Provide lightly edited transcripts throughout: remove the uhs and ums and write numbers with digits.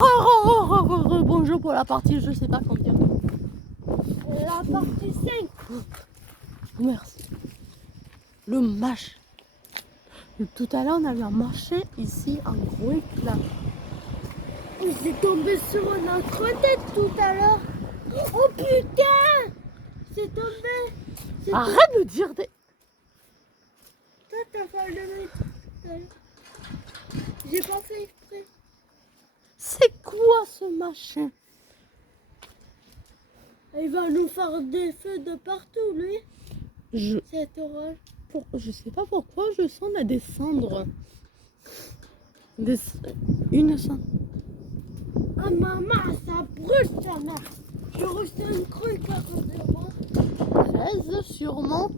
Bonjour pour la partie, je sais pas combien. La partie 5. Merci. Le mâche. Tout à l'heure, on a eu un marché ici, un gros éclat. On s'est tombé sur notre tête tout à l'heure. Oh putain! C'est tombé. Arrête de dire des... Toi, t'as fait le mettre tout à l'heure. J'ai pas fait exprès. C'est quoi ce machin? Il va nous faire des feux de partout, lui. Cet orage. Je sais pas pourquoi je sens la descendre. Une cendre. Ah maman, ça brûle ta mère. Je reçois un truc à côté de moi. 13 sûrement.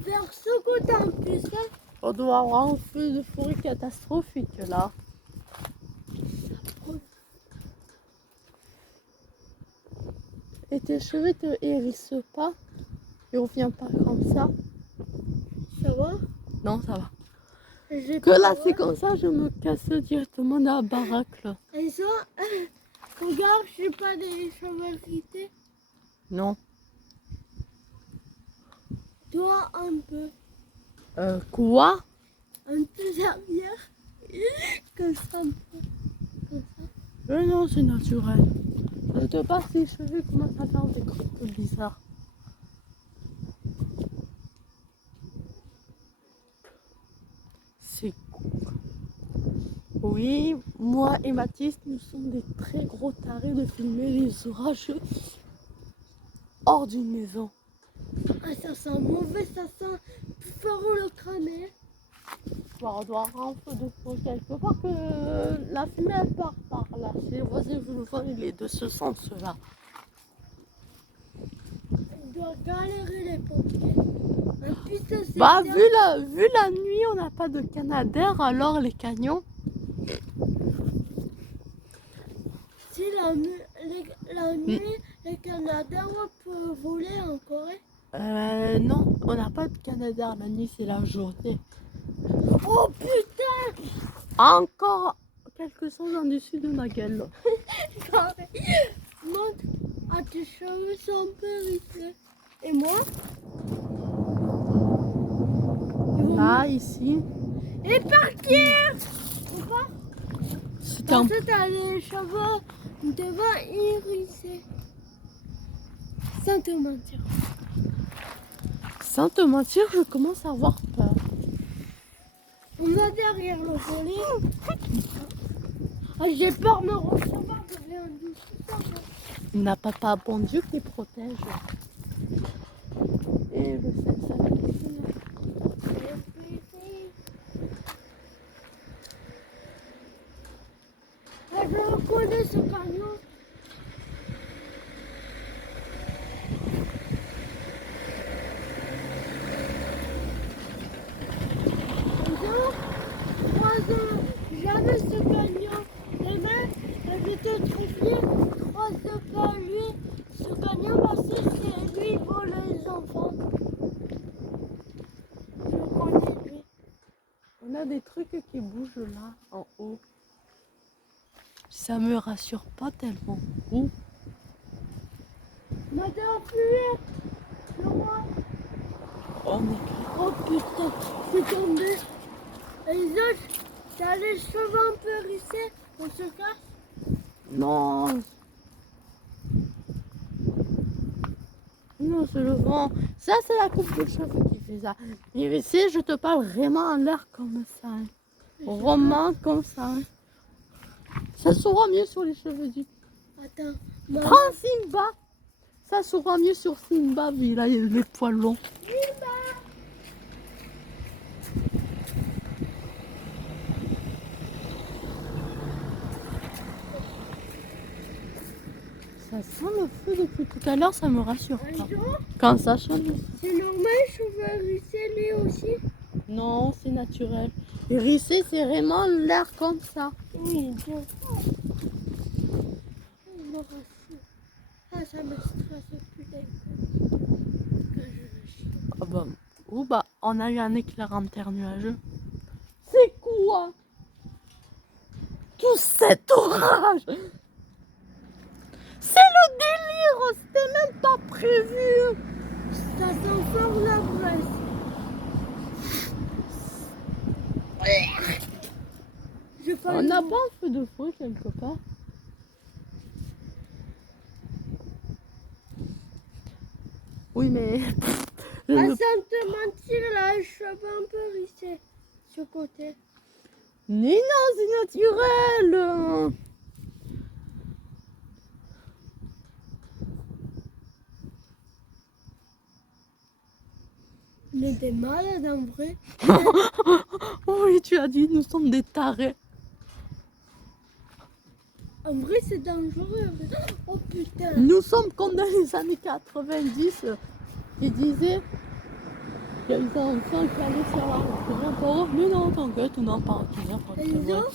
Vers ce côté en plus, hein. On doit avoir un feu de forêt catastrophique là. Et tes cheveux te hérissent pas? Et on vient pas comme ça? Ça va? Non, ça va. J'ai Que pas là, le c'est droit. comme ça, je me casse directement dans la baraque là. Et ça, regarde, j'ai pas des cheveux frités. Non. Toi, un peu. Quoi? Un peu derrière. Comme ça, un peu. Comme ça. Non, c'est naturel. Je te passe les cheveux, comment ça fait des trucs bizarres. C'est cool. Oui, moi et Mathis, nous sommes des très gros tarés de filmer les orages hors d'une maison. Ah, ça sent mauvais, ça sent fort le crâne. Bon, on doit avoir un feu de feu quelque part que la fumée elle part par là. Si les voisins veulent le voir, il est de ce sens-là. On doit galérer les pompiers. En plus, ça, c'est Bah, bien. vu la nuit, on n'a pas de canadair, alors les canyons. Si la nuit, les Canadiens peuvent voler en Corée. Non, on n'a pas de canadair la nuit, c'est la journée. Oh putain! Encore quelque chose en dessus de ma gueule. Montre, ah, tes cheveux sont un peu hérissés. Et moi? Là, ici, Et partir! Pourquoi? c'est un... Parce que t'as les cheveux devant hérissés. Sans te mentir. Sans te mentir, je commence à avoir peur. On va derrière le volet. Ah, j'ai peur de me recevoir de rien du tout. On n'a papa bon Dieu qui les protège. Et le sexe. Ah, je reconnais ce camion. Bonjour. Moi, jamais ce camion. Demain, je vais te trouver. Croise pas lui. Ce camion parce que c'est lui qui vole les enfants. Je connais lui. On a des trucs qui bougent là, en haut. Ça me rassure pas tellement. Où? Madame Fluet, le roi. On est... Oh putain, c'est tombé. Et les autres, t'as les cheveux un peu hérissés. On se casse. Non. Non, c'est le vent. Ça, c'est la coupe de cheveux qui fait ça. Et ici, je te parle vraiment en l'air comme ça. Hein. Vraiment comme ça. Hein. Ça sera mieux sur les cheveux du... Attends, maman. Prends Simba. Ça sera mieux sur Simba, vu là, il a les poils longs. Ça sent le feu depuis tout à l'heure, ça me rassure pas. Bonjour. Quand ça sonne... C'est normal, cheveux hérissés lui aussi. Non, c'est naturel. Hérissé, c'est vraiment l'air comme ça. Oui, bien. Me rassure. Ah, ça me stresse plus d'un coup. Quand je le chie. Ah bah, ou bah, on a eu un éclair internuageux. C'est quoi? tout cet orage. C'est le délire, c'était même pas prévu. Ça sent fort la braise. Je fais On n'a pas un feu de feu quelque part. Oui, mais... je Ah, ne- sans te mentir, là, je suis un peu rissée. Sur le côté. Mais non, c'est naturel. Mais t'es malade en vrai. Oui, tu as dit, nous sommes des tarés. En vrai, c'est dangereux. Oh putain. Nous sommes comme dans les années 90 qui disaient qu'il y a des enfants qui allaient sur la route. Mais non, t'inquiète, on en parle tout n'importe Et dis quoi. donc,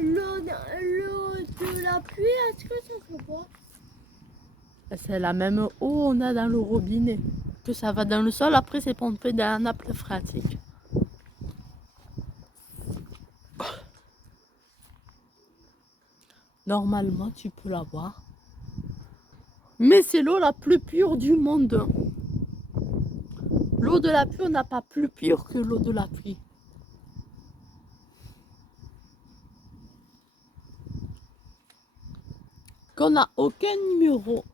l'eau de la pluie, est-ce que ça se boit? C'est la même eau on a dans le robinet. Que ça va dans le sol, après c'est pompé dans la nappe phréatique. Normalement, tu peux la boire. Mais c'est l'eau la plus pure du monde. L'eau de la pluie, on n'a pas plus pure que l'eau de la pluie. Qu'on n'a aucun numéro.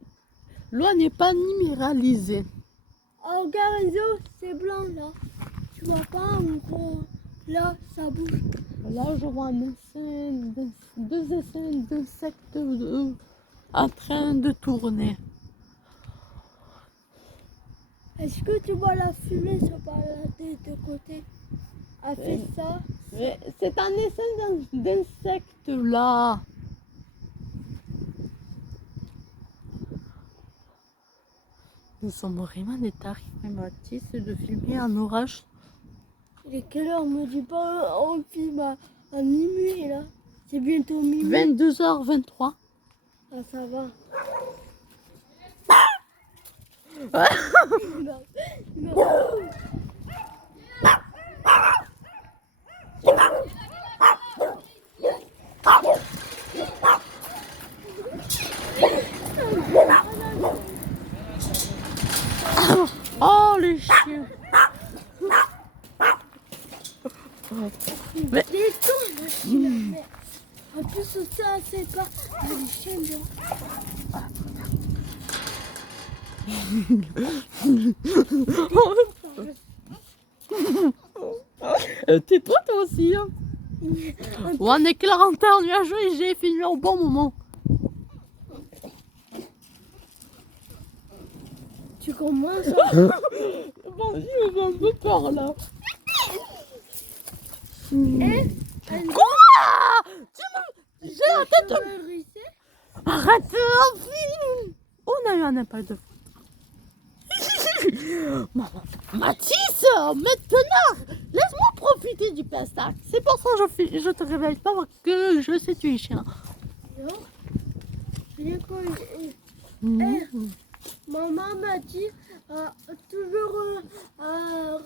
L'eau n'est pas numéralisée. Oh, regarde, c'est blanc là. Tu vois pas en gros. Là, ça bouge. Là, je vois deux essais d'insectes en train de tourner. Est-ce que tu vois la fumée se balader de côté? A fait ça. Mais c'est un essai d'insectes là. Nous sommes vraiment des tarifs Mathis de filmer en orage. Il est quelle heure? Me dis pas, on filme à minuit là. C'est bientôt minuit. 22h23. Ah, ça va. Non, non. Oh les chiens. Mais Détends le chien. En plus, ça, c'est pas les chiens là. t'es prêt toi aussi hein? Ou un éclair en terre nuageux et j'ai filmé au bon moment. Tu commences. Bon, j'ai un peu peur là. Et Quoi? J'ai la tête. tu Arrête un film. On a eu un impact de Mathis, maintenant, laisse-moi profiter du pestac. C'est pour ça que je te réveille pas parce que je sais tu es chien. Non. J'ai connu. Mmh. Maman m'a dit toujours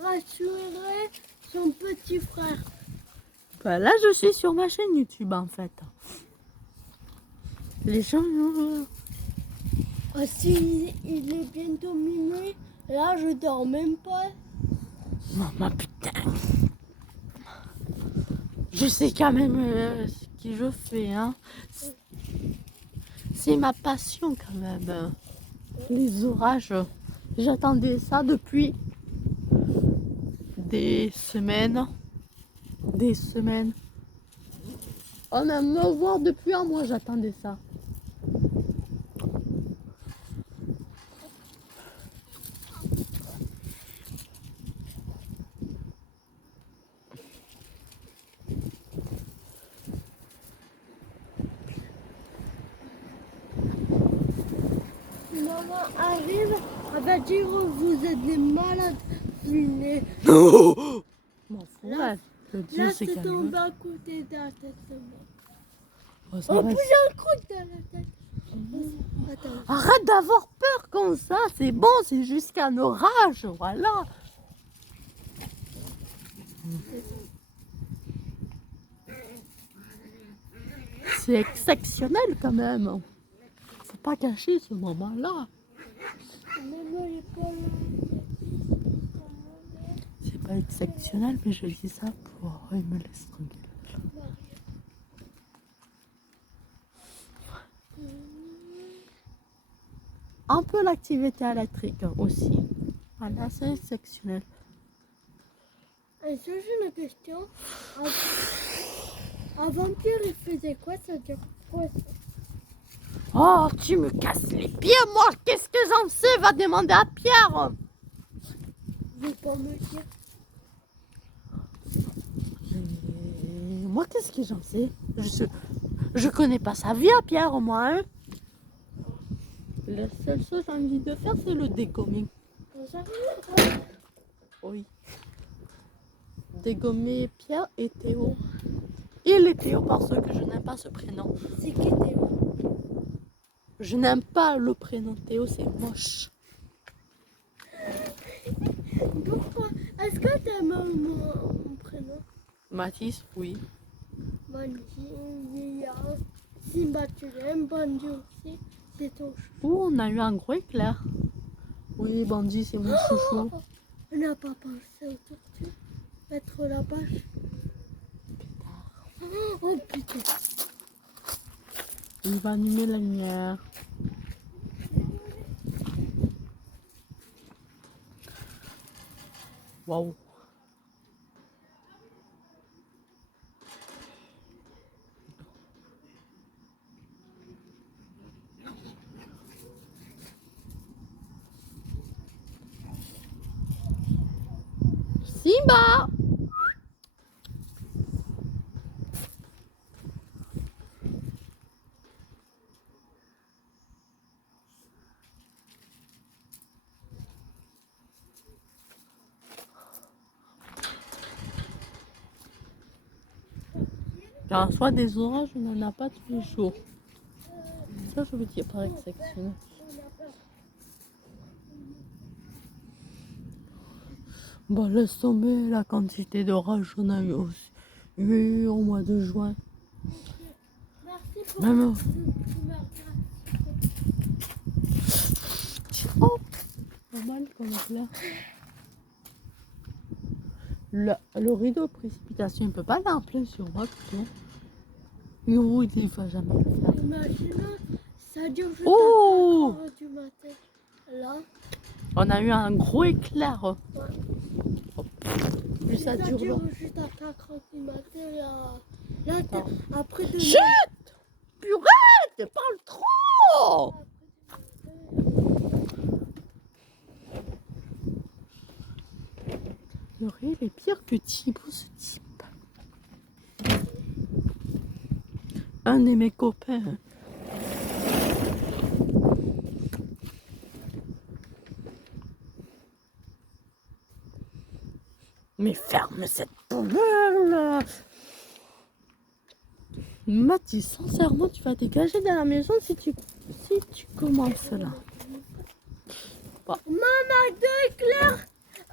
rassurer son petit frère. Bah, là, je suis sur ma chaîne YouTube en fait. Les gens. Si il est bientôt minuit, là je dors même pas. Maman, putain. Je sais quand même ce que je fais. Hein. C'est ma passion quand même. Les orages. J'attendais ça depuis des semaines. Des semaines. Oh, même me voir depuis un mois, j'attendais ça. Maman arrive, elle va dire vous êtes des malades. Oh m'en fous, Là, le Dieu Là c'est c'est calme. tombé à côté de la tête de moi. Oh, ça Oh, va. puis j'ai un coup dans la tête. Attends. Arrête d'avoir peur comme ça, c'est bon, c'est jusqu'un orage, voilà. C'est exceptionnel quand même. Faut pas cacher ce moment-là. Maman, il est pas là. C'est pas exceptionnel, mais je dis ça pour il me laisse tranquille. Un peu l'activité électrique aussi. Voilà, c'est exceptionnel. Et ça, j'ai une question. Un vampire, il faisait quoi? Ça dure quoi ça? Oh, tu me casses les pieds, moi. Qu'est-ce que j'en sais? Va demander à Pierre. Je vais pas me dire. Et moi, qu'est-ce que j'en sais? Je connais pas sa vie à Pierre, moi. Hein. La seule chose que j'ai envie de faire, c'est le dégommer. Oui. Dégommer Pierre et Théo. Il est Théo parce que je n'aime pas ce prénom. C'est qui Théo? Je n'aime pas le prénom Théo, c'est moche. Pourquoi? Est-ce que tu aimes mon prénom? Mathis, oui. Bandit, Yaya, Simba, tu l'aimes, Bandit aussi, c'est ton chou. Oh, on a eu un gros éclair. Oui, Bandit, c'est mon chouchou. On n'a pas pensé aux tortues. Mettre la bâche. Oh putain. Il va allumer la lumière. Waouh. Simba! Car soit des orages, on n'en a pas tous les jours. Ça, je veux dire par exception. Bon, laisse tomber la quantité d'orage qu'on a eu au mois de juin. Merci pour Même. Oh! Pas mal comme éclair. Le rideau de précipitation, il ne peut pas aller en plein sur moi, plutôt. Non, il ne va jamais le faire. Imagine, ça dure jusqu'à Oh! 4 heures du matin. Là, On a eu un gros éclair. ouais. Puis ça dure là. Jusqu'à 4 heures du matin. Là après de Chut! Purée, tu parles trop! Purée, il est pire que Thibaut, ce type. Un de mes copains. Mais ferme cette poubelle! Mathis, sincèrement, tu vas dégager de la maison si tu commences là. Maman, 2 éclairs.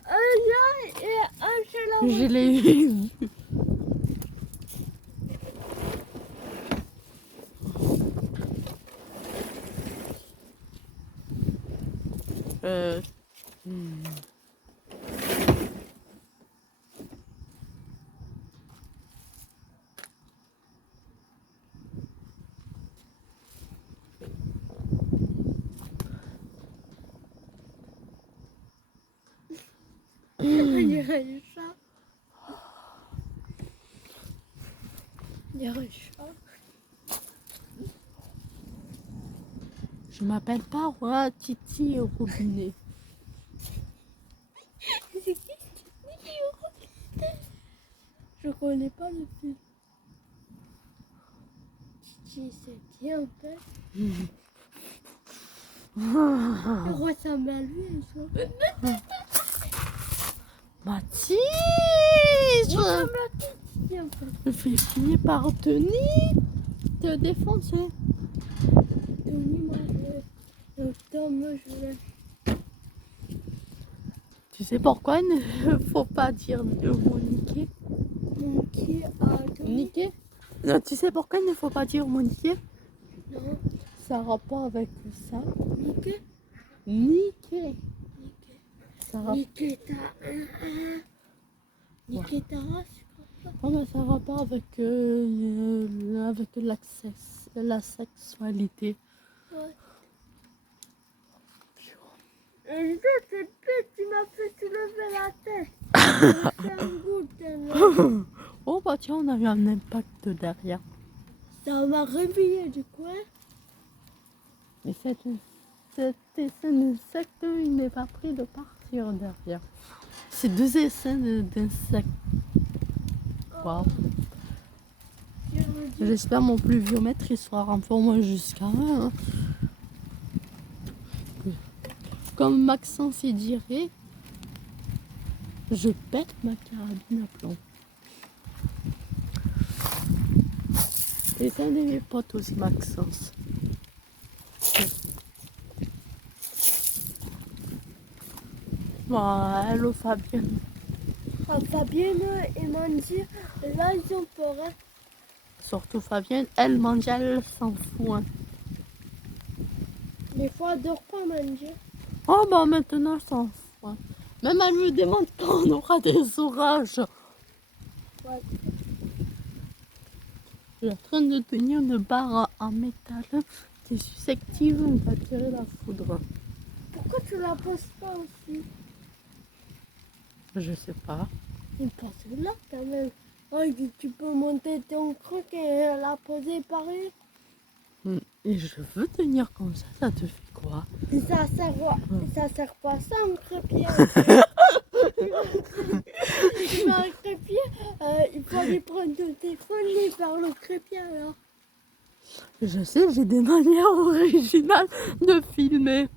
Là et un chez la Je l'ai eu. Il y a un chat. Il y a un chat. Je m'appelle pas Roi Titi au robinet. C'est qui Titi? Je connais pas le film. Titi, c'est qui en fait? Il ressemble à lui, ça. Mathis! Il ressemble à Titi en fait. Je fais finir par te défoncer. Tony, moi, Tom, je l'ai. Tu sais pourquoi il ne faut pas dire le mot niquer? Mon qui a Tony. Niquer? Non, tu sais pourquoi il ne faut pas dire Monique? Non. Ça a rapport avec ça. Niqué. Niqué. Ça a rapport. Niqué ta Niqué ta race, je crois. Oh, mais ça a rapport avec, avec la sexualité. Ouais. Cette pute, tu m'as fait soulever la tête. C'est un goût tellement. Oh bah tiens, on a eu un impact derrière. Ça m'a réveillé du coup. Mais cet insecte, il n'est pas prêt de partir derrière. C'est deux essais d'insectes. Wow. J'espère mon pluviomètre il sera en forme jusqu'à 1. Hein. Comme Maxence y dirait, je pète ma carabine à plomb. Et c'est un de mes potes aussi, Maxence. Bon, hello Fabienne. Ah, Fabienne et Mandy, là ils ont peur. Hein. Surtout Fabienne, elle mange, elle s'en fout. Hein. Des fois, elle dort pas, Mandy. Oh bah maintenant, elle s'en fout. Hein. Même elle me demande quand on aura des orages. Ouais. Je suis en train de tenir une barre en métal qui est susceptible d'attirer la foudre. Pourquoi tu la poses pas aussi? Je sais pas. Il passe là quand même. Oh, tu peux monter ton truc et la poser pareil. Et je veux tenir comme ça te fait quoi? Et ça sert pas à ça un crépier. Tu mets un crépier, il faut aller prendre ton téléphone et faire le crépier alors. Je sais, j'ai des manières originales de filmer.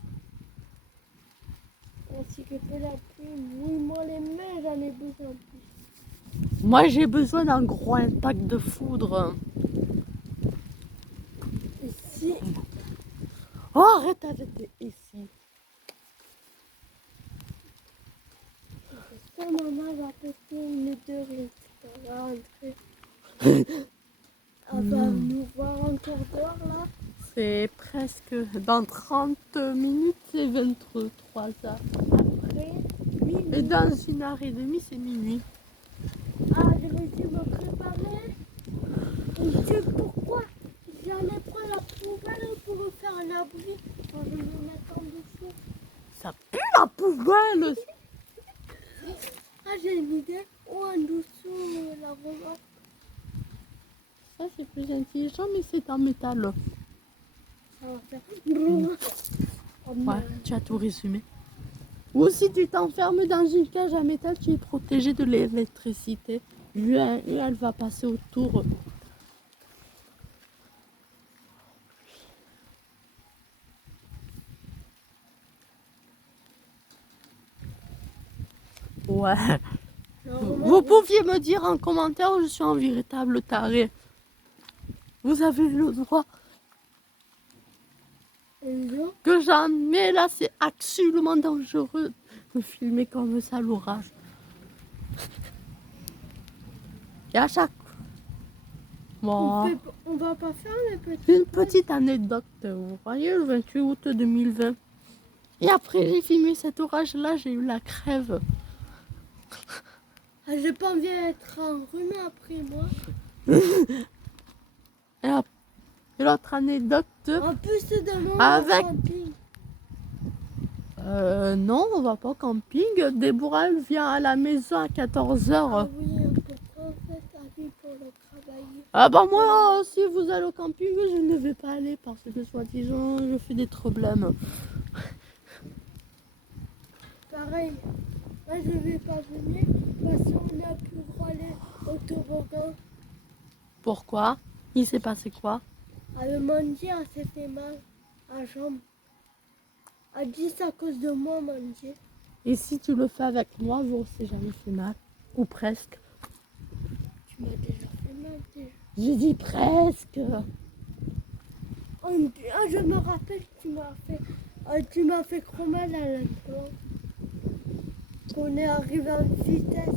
Ainsi que peu la pluie, mouille-moi les mains, j'en ai besoin plus. Moi, j'ai besoin d'un gros impact de foudre. Et si, Oh, arrête avec tes ici. j'espère maman va péter une deux risques. Elle va rentrer. Elle va nous voir encore dehors là. C'est presque dans 30 minutes, c'est 23 heures. Après, Et minuit. dans 1 heure et demie, c'est minuit. Ah, je vais essayer de me préparer. Et tu sais pourquoi? J'allais prendre la poubelle pour me faire un abri. Quand je vais me mettre en dessous. Ça pue la poubelle. Ah, j'ai une idée. Ou en dessous, la remorque. Ça, c'est plus intelligent, mais c'est en métal. Ça va faire. Oh, Ouais, merde. tu as tout résumé. Ou si tu t'enfermes dans une cage à métal, tu es protégé de l'électricité. Lui, elle va passer autour. Ouais. Vous pouviez me dire en commentaire où je suis un véritable taré. Vous avez le droit. Et là, Que jamais là, c'est absolument dangereux de filmer comme ça l'orage. Et à chaque. Bon, on va pas faire les petits. une petite anecdote. Vous voyez, le 28 août 2020. Et après, j'ai filmé cet orage-là, j'ai eu la crève. Ah, j'ai pas envie d'être enrhumé après moi. Et l'autre anecdote. En plus, demain, Avec- on va au camping. Non, on va pas au camping. Déborah, elle vient à la maison à 14h. Ah oui, pourquoi on fait ta vie pour le travailler? Ah bah moi, si vous allez au camping, je ne vais pas aller parce que soi-disant, je fais des problèmes. Pareil, moi je vais pas venir parce qu'on a pu aller au toboggan. Pourquoi? Il s'est passé quoi? À le Mandy, elle s'est fait mal à la jambe. Elle dit c'est à cause de moi, Mandy. Et si tu le fais avec moi, vous aussi jamais fait mal. Ou presque. Tu m'as déjà fait mal déjà. J'ai dit presque. Ah, je me rappelle que tu m'as fait trop mal à l'instant. On est arrivé en vitesse.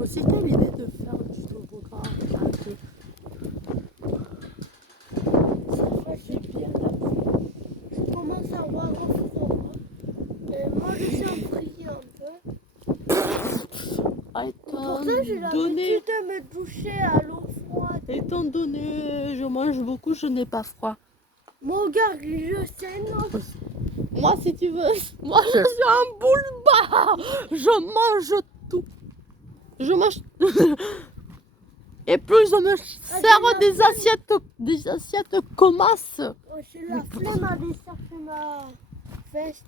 Aussi, quelle idée de faire j'ai donné, l'habitude de me doucher à l'eau froide. étant donné, je mange beaucoup, je n'ai pas froid. Moi, regarde, je sais, non. Moi, si tu veux, moi, je suis un boule bas. Je mange tout. Je mange. Et plus je me sers des assiettes comasses. Oh, j'ai la flemme à aller chercher ma veste.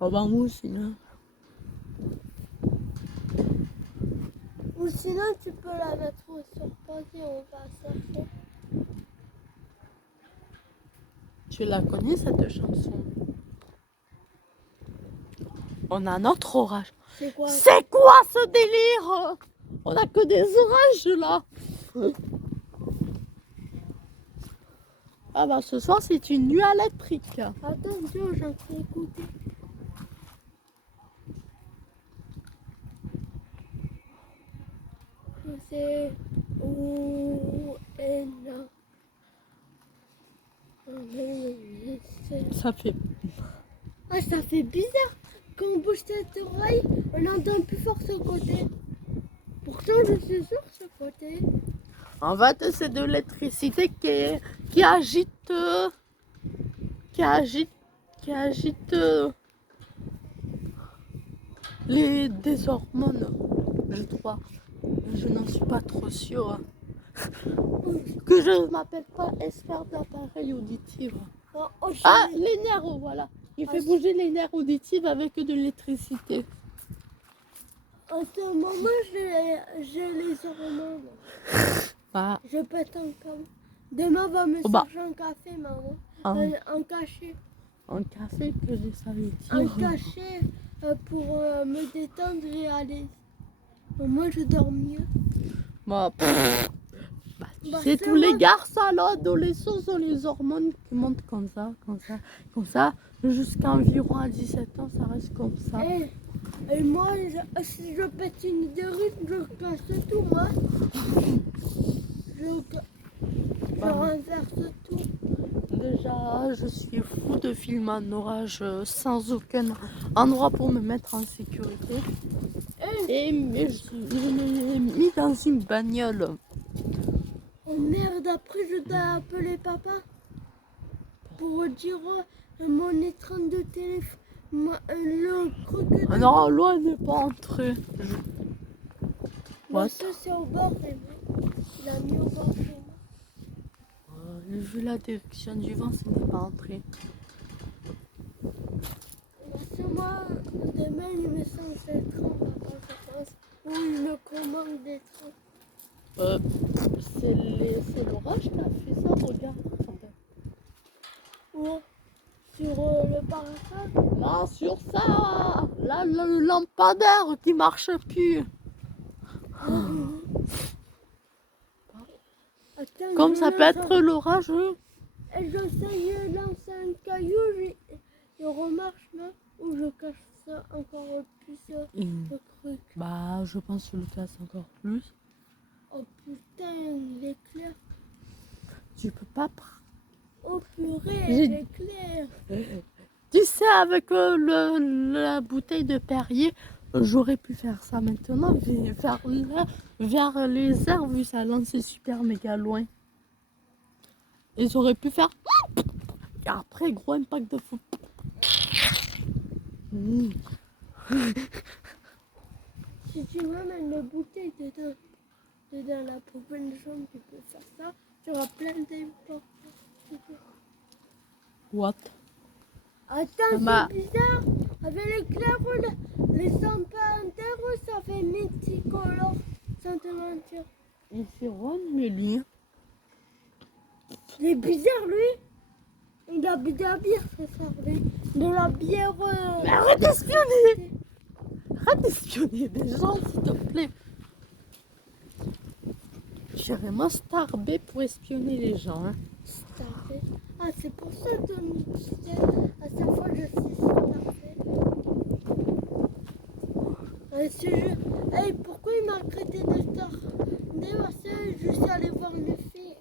Oh bah moi aussi, hein. Ou sinon, tu peux la mettre sur pause et on va chercher. Tu la connais cette chanson? On a notre orage. C'est quoi? C'est quoi ce délire? On a que des orages là. Ah bah ce soir c'est une nuit électrique. Attention, j'en fais écouter. C'est Ça fait. Ah, ça fait bizarre. Quand on bouge cette oreille, on entend plus fort ce côté. Pourtant, je suis sur ce côté. En fait c'est de l'électricité qui agite. Qui agite des hormones, je crois. Je n'en suis pas trop sûre. Que je ne m'appelle pas expert d'appareil auditif. Ah, les nerfs, voilà. Il fait bouger les nerfs auditifs avec de l'électricité. En ce moment, j'ai les hormones. Ah, Je pète un câble. Demain, va me bah. chercher un café, maman. un Un cachet. café que je savais Un dire. cachet pour me détendre et aller. Moi, je dors mieux. Bah, Bah, c'est ça tous les va. garçons adolescents ont les hormones qui montent comme ça, jusqu'à environ à 17 ans, ça reste comme ça. Et moi, si je pète une dérive, je casse tout, moi. Je renverse tout. Déjà, je suis fou de filmer un orage sans aucun endroit pour me mettre en sécurité. Mais je me mis dans une bagnole. Oh merde, après je dois appeler papa pour dire mon écran de téléphone, le croquet. Ah non, loin n'est pas entré. Moi, What? ça c'est au bord des mains. Il a mis au bord des mains. Vu la direction du vent, ce n'est pas entré. Moi, demain il me sent être en papa, je pense. Ou il me commande des trains. C'est l'orage qui a fait ça, regarde. Ou sur le parasol. Là, sur ça, là, le lampadaire qui marche plus. Attends, Comme je ça peut lance être l'orage. Et j'essaye de lancer un caillou, il remarche là, ou je cache ça encore plus le truc. Bah, je pense que je le casse encore plus. Oh putain, l'éclair. Tu peux pas. Oh purée, J'ai- l'éclair. Tu sais, avec la bouteille de Perrier, j'aurais pu faire ça maintenant, vers les airs, vu ça lance super méga loin. Et j'aurais pu faire. Et après, gros impact de fou. Si tu veux mettre une bouteille dedans la poubelle jaune, tu peux faire ça. Tu auras plein d'imports. What? Attends, Bah. c'est bizarre. Avec l'éclair, les lampadaires, ça fait multicolore. Sans te mentir. Il fait rond, mais lui. Il est bizarre, lui. Il a bu de la bière, c'est ça, lui. De la bière. Mais arrête d'espionner! Arrête d'espionner des gens, s'il te plaît. J'irais moi Starbé pour espionner les gens. Hein. Starbé. Ah, c'est pour ça que Tony disait à chaque fois je suis Starbé. Ce jeu. Hey, pourquoi il m'a traité de Starbé? Parce que je suis allée voir une fille.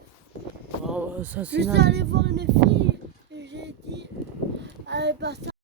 Oh, ça Je c'est suis allée voir une fille et j'ai dit. Bah, ça